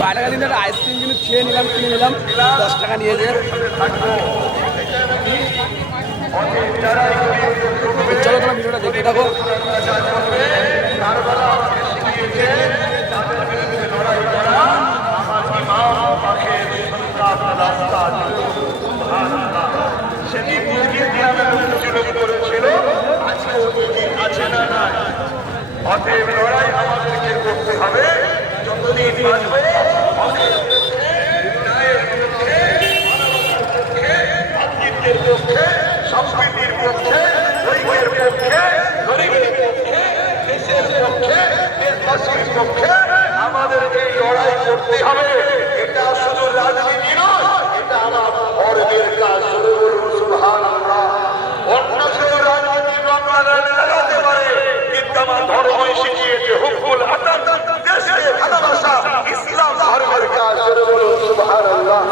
বাইরে দিন একটা আইসক্রিম কিন্তু খেয়ে নিলাম, কিনে নিলাম, 10 টাকা নিয়েছে। চলো তোমার ভিডিওটা দেখতে থাকো। অতএব লড়াই আমাদেরকে করতে হবে যতদিন বাঁচবে। ভাতৃত্বের পক্ষে, সংস্কৃতির পক্ষে, ঐক্যের পক্ষে, গরিবের পক্ষে, দেশের পক্ষে, দেশবাসীর পক্ষে আমাদেরকে লড়াই করতে হবে। এটা শুধু রাজনীতি নয়, এটা আমার ধর্মের কাজ। সুবহানাল্লাহ। অন্য কেউ রাজনীতির রং লাগাতে পারে, কিন্তু আমার ধর্মই শিখিয়েছে হুব্বুল ওয়াতান, দেশকে ভালোবাসা ইসলাম ধর্মের কাজ। সুবহানাল্লাহ।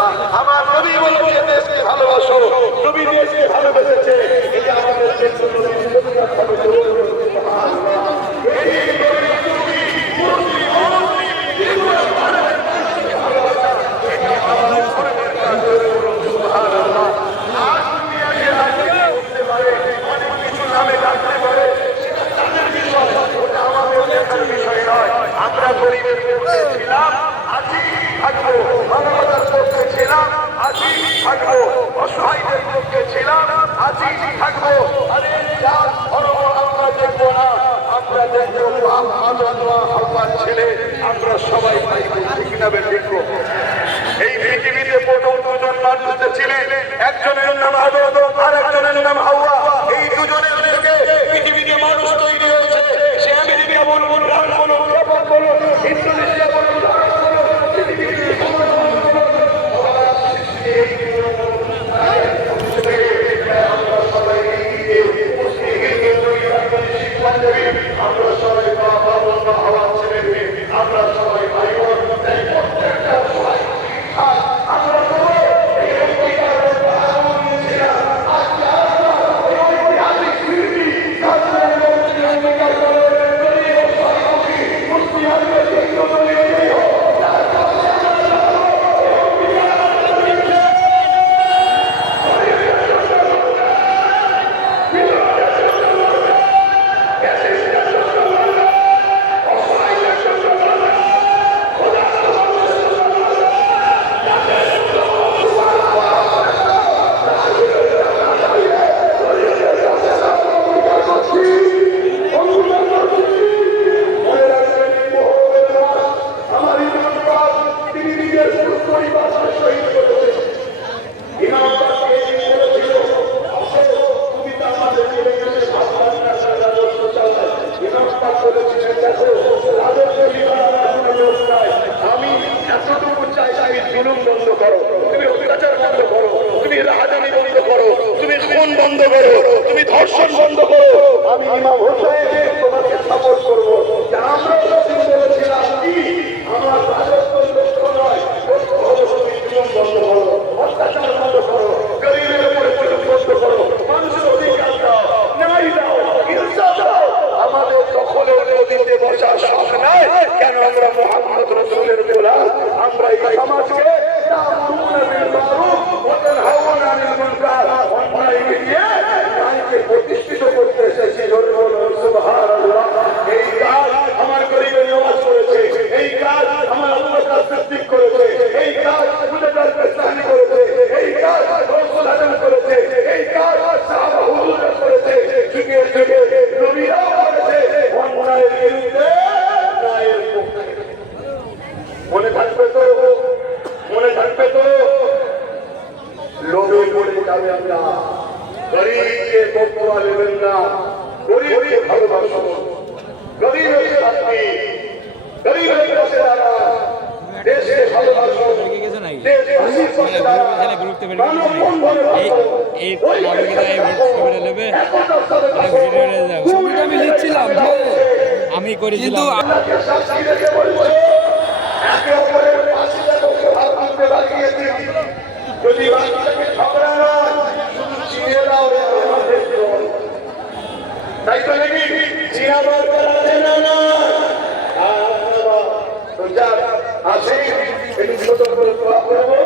আমার নবী বলেছে দেশকে ভালোবাসো, নবী দেশকে ভালোবেসেছে। এটা আমাদের আমরা গরিবের পক্ষে ছিলাম, আজই থাকবো। মানবতার পক্ষে ছিলাম, আজই থাকবো। অসহায়দের পক্ষে ছিলাম, আজই থাকবো। আরে জাত ধর্ম আমরা দেখবো না, আমরা দেখবো হাওয়ার ছেলে। আমরা সবাই ঠিক না দেখবো। এই পৃথিবীতে প্রথম দুজন মানুষ ছিলেন, একজনের নাম আদম আর একজনের নাম হাওয়া। এই দুজনের থেকে পৃথিবীতে মানুষ তৈরি হয়েছে। সে আমেরিকা বলুন, ইরান বলুন, জাপান বলুন, ইন্দোনেশিয়া বলুন, আমরা সবাই হাওয়া ছেলে, আমরা সবাই ভাই বোন। বন্ধ করো, তুমি ধর্ষণ বন্ধ করো। আমি ইমাম হোসেন তোমাকে সাপোর্ট করবো। আমরা বলেছিলাম কি আমার রাজত্ব লক্ষ্য নয়, লক্ষ্য হলো তুমি জুলুম বন্ধ করো, অত্যাচার বন্ধ করো, গরিবের উপরে জুলুম বন্ধ করো, মানুষের অধিকার দাও, ন্যায় দাও, হিংসা দাও। আমাদের দখলের নদীতে বসার শখ নাই কেন? আমরা মুহাম্মদ রাসূলের গোলাম। আমরা এই সমাজকে প্রতিষ্ঠিত করতে এসেছি। সুবহানাল্লাহ। এই কাজ আমার গরিবের নামাজ করেছে, এই কাজ আমার আল্লাহ সিদ্দিক করেছে, এই কাজ মুজাদ্দিদ পেশানি করেছে, এই কাজ রাসূল আদম করেছে, এই কাজ সাহাবা হুজুররা করেছে, যুগে যুগে নবীরাও করেছে। অন্যায়ের বিরুদ্ধে ন্যায়ের পক্ষে। মনে থাকবে তো, মনে থাকবে তো। লোভে পড়ে যাবেন না, গরিবকে বদুয়া দেবেন না, গরিবকে ভালোবাসুন, গরিবের সাথে, গরিবের পাশে দাঁড়ান, দেশকে ভালোবাসুন, দেশবাসীর পাশে দাঁড়ান। আমি লিখছিলাম, আমি করেছিলাম। যদি বাচ্চাকে ঝগড়া নয়, শুধু চিনে দাও, তাই ছাত্রলীগী জিয়াবাদ আছে না না আর আপনারা তো যা আসে একটু ছোট করে করবো